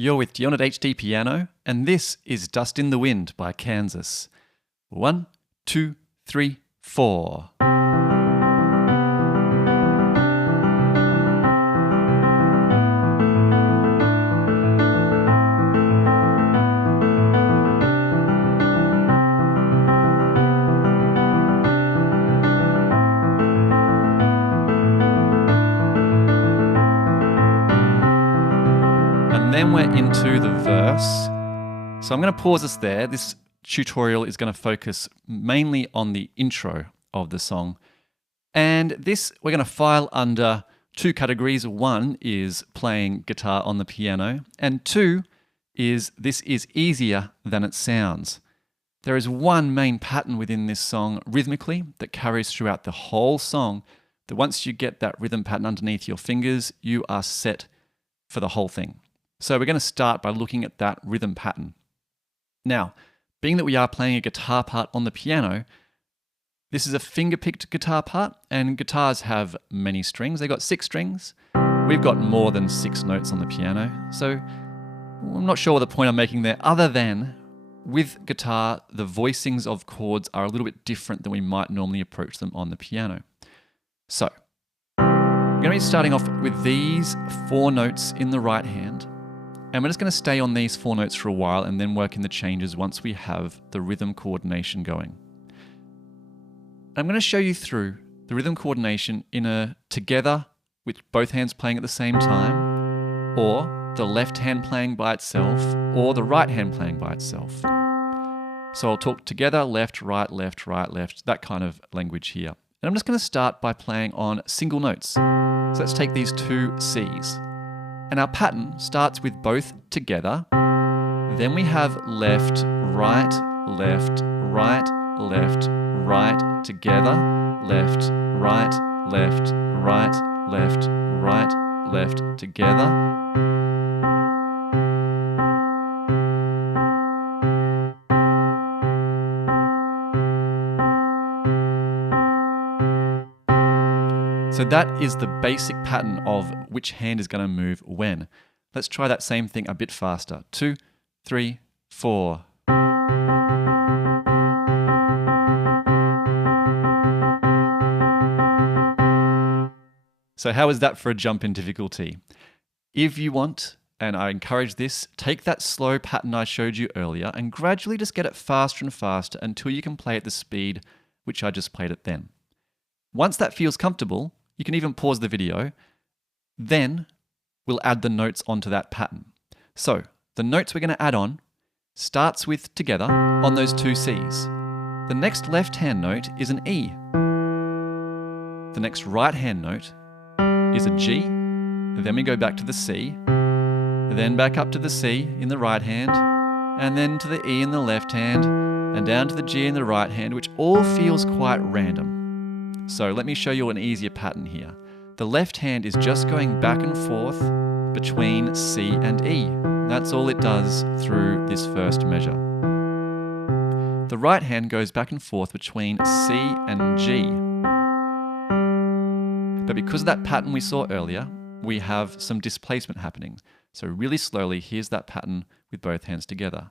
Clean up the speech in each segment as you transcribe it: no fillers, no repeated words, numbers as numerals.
You're with Dion at HDpiano, and this is Dust in the Wind by Kansas. 1, 2, 3, 4. And then we're into the verse. So I'm going to pause us there. This tutorial is going to focus mainly on the intro of the song. And this we're going to file under two categories. One is playing guitar on the piano, and two is this is easier than it sounds. There is one main pattern within this song rhythmically that carries throughout the whole song, that once you get that rhythm pattern underneath your fingers, you are set for the whole thing. So we're going to start by looking at that rhythm pattern. Now, being that we are playing a guitar part on the piano, this is a finger-picked guitar part, and guitars have many strings. They've got 6 strings. We've got more than 6 notes on the piano. So I'm not sure what the point I'm making there, other than with guitar, the voicings of chords are a little bit different than we might normally approach them on the piano. So we're going to be starting off with these 4 notes in the right hand. And we're just going to stay on these 4 notes for a while and then work in the changes once we have the rhythm coordination going. I'm going to show you through the rhythm coordination in a together with both hands playing at the same time, or the left hand playing by itself, or the right hand playing by itself. So I'll talk together, left, right, that kind of language here. And I'm just going to start by playing on single notes. So let's take these 2 C's. And our pattern starts with both together, then we have left, right, left, right, left, right, together, left, right, left, right, left, right, left, together. So that is the basic pattern of which hand is going to move when. Let's try that same thing a bit faster. 2, 3, 4. So how is that for a jump in difficulty? If you want, and I encourage this, take that slow pattern I showed you earlier and gradually just get it faster and faster until you can play at the speed which I just played it then. Once that feels comfortable, you can even pause the video. Then we'll add the notes onto that pattern. So the notes we're going to add on starts with together on those 2 C's. The next left hand note is an E. The next right hand note is a G. Then we go back to the C. Then back up to the C in the right hand. And then to the E in the left hand. And down to the G in the right hand, which all feels quite random. So let me show you an easier pattern here. The left hand is just going back and forth between C and E. That's all it does through this first measure. The right hand goes back and forth between C and G. But because of that pattern we saw earlier, we have some displacement happening. So really slowly, here's that pattern with both hands together.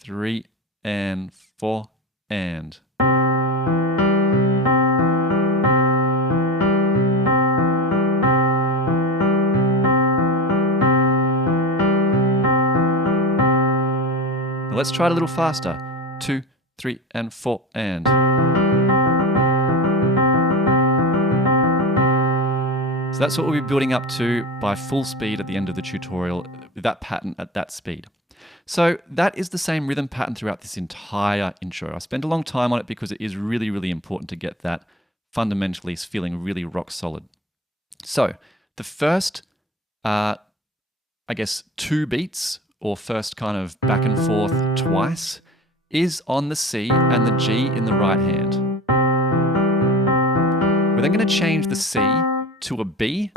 3 and 4 and. Let's try it a little faster. 2, 3, and 4, and. So that's what we'll be building up to by full speed at the end of the tutorial, with that pattern at that speed. So that is the same rhythm pattern throughout this entire intro. I spent a long time on it because it is really, really important to get that fundamentally feeling really rock solid. So the first, I guess, 2 beats, or first kind of back and forth twice, is on the C and the G in the right hand. We're then going to change the C to a B.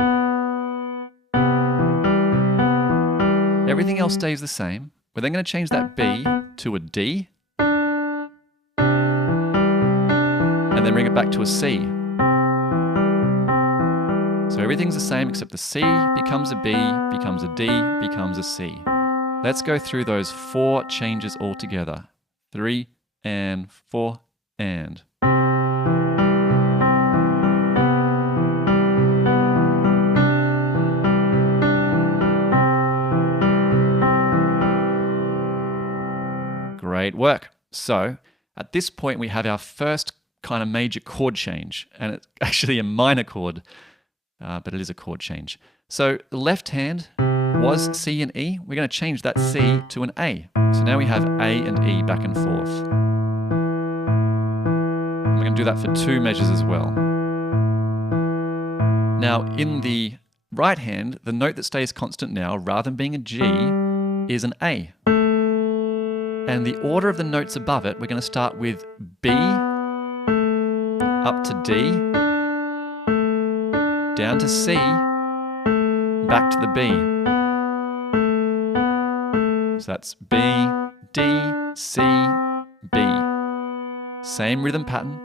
Everything else stays the same. We're then going to change that B to a D. And then bring it back to a C. So everything's the same except the C becomes a B, becomes a D, becomes a C. Let's go through those 4 changes all together. 3 and 4 and. Great work. So at this point, we have our first kind of major chord change, and it's actually a minor chord, but it is a chord change. So the left hand was C and E. We're going to change that C to an A. So now we have A and E back and forth. And we're going to do that for 2 measures as well. Now in the right hand, the note that stays constant now, rather than being a G, is an A. And the order of the notes above it, we're going to start with B, up to D, down to C, back to the B. So that's B, D, C, B. Same rhythm pattern.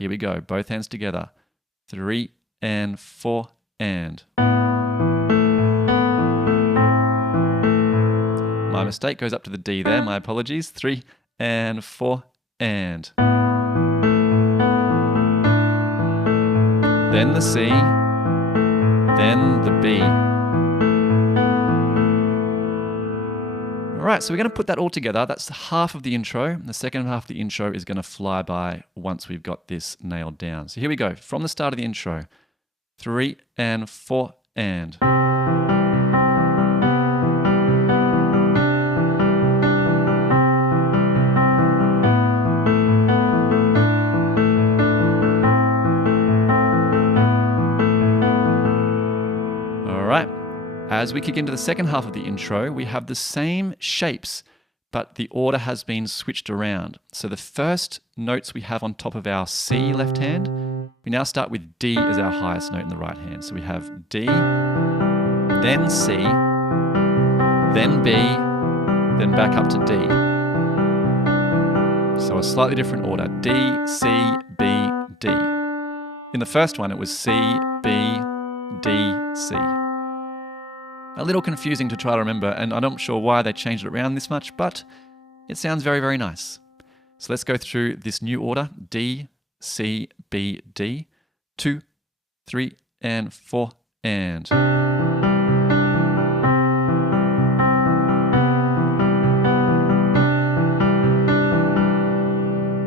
Here we go, both hands together. 3 and 4 and. My mistake, goes up to the D there, my apologies. 3 and 4 and. Then the C, then the B. All right, so we're going to put that all together. That's half of the intro. The second half of the intro is going to fly by once we've got this nailed down. So here we go, from the start of the intro. 3 and 4 and. As we kick into the second half of the intro, we have the same shapes, but the order has been switched around. So the first notes we have on top of our C left hand, we now start with D as our highest note in the right hand. So we have D, then C, then B, then back up to D. So a slightly different order, D, C, B, D. In the first one, it was C, B, D, C. A little confusing to try to remember, and I'm not sure why they changed it around this much, but it sounds very, very nice. So let's go through this new order, D, C, B, D, 2, 3, and 4, and.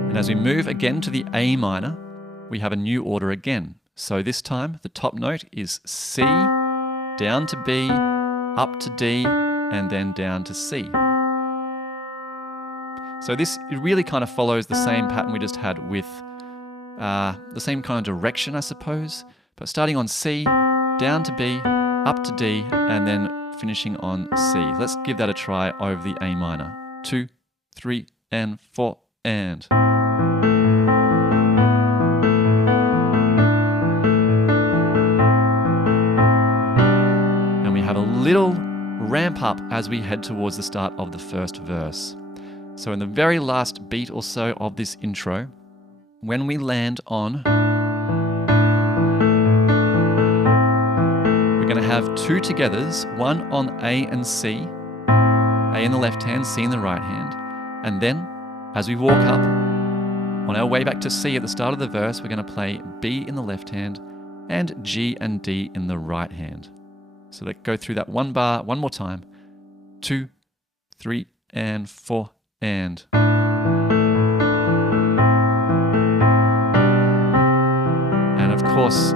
And as we move again to the A minor, we have a new order again. So this time, the top note is C, down to B, up to D, and then down to C. So this really kind of follows the same pattern we just had with the same kind of direction, I suppose. But starting on C, down to B, up to D, and then finishing on C. Let's give that a try over the A minor. 2, 3, and 4, and. Have a little ramp up as we head towards the start of the first verse. So in the very last beat or so of this intro, when we land on, we're going to have 2 togethers, one on A and C, A in the left hand, C in the right hand, and then as we walk up, on our way back to C at the start of the verse, we're going to play B in the left hand and G and D in the right hand. So let's go through that one bar one more time. 2, 3, and 4, and. And of course,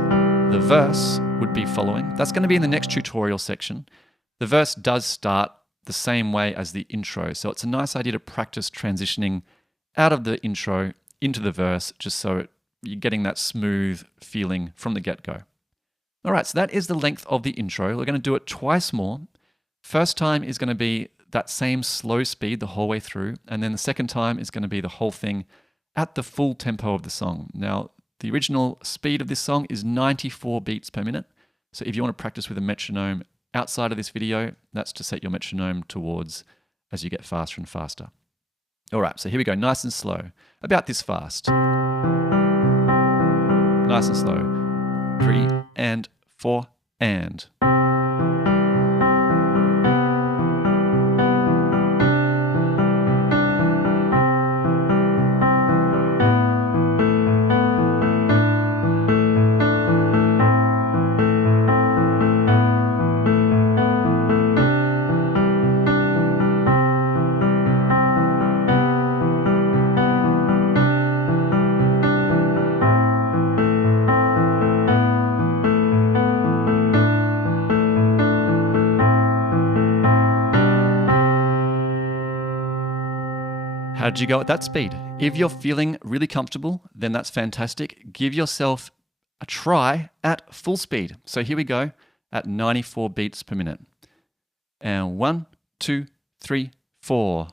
the verse would be following. That's going to be in the next tutorial section. The verse does start the same way as the intro, so it's a nice idea to practice transitioning out of the intro into the verse, just so you're getting that smooth feeling from the get-go. All right, so that is the length of the intro. We're going to do it twice more. First time is going to be that same slow speed the whole way through, and then the second time is going to be the whole thing at the full tempo of the song. Now, the original speed of this song is 94 beats per minute, so if you want to practice with a metronome outside of this video, that's to set your metronome towards as you get faster and faster. All right, so here we go, nice and slow, about this fast. Nice and slow. 3 and 4 and. How did you go at that speed? If you're feeling really comfortable, then that's fantastic. Give yourself a try at full speed. So here we go at 94 beats per minute. And 1, 2, 3, 4.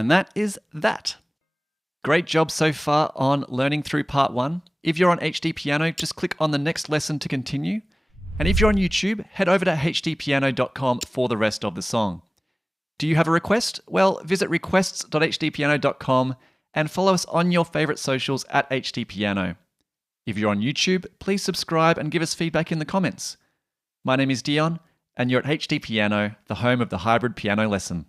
And that is that. Great job so far on learning through part 1. If you're on HDpiano, just click on the next lesson to continue. And if you're on YouTube, head over to hdpiano.com for the rest of the song. Do you have a request? Well, visit requests.hdpiano.com and follow us on your favorite socials at HDpiano. If you're on YouTube, please subscribe and give us feedback in the comments. My name is Dion, and you're at HDpiano, the home of the hybrid piano lesson.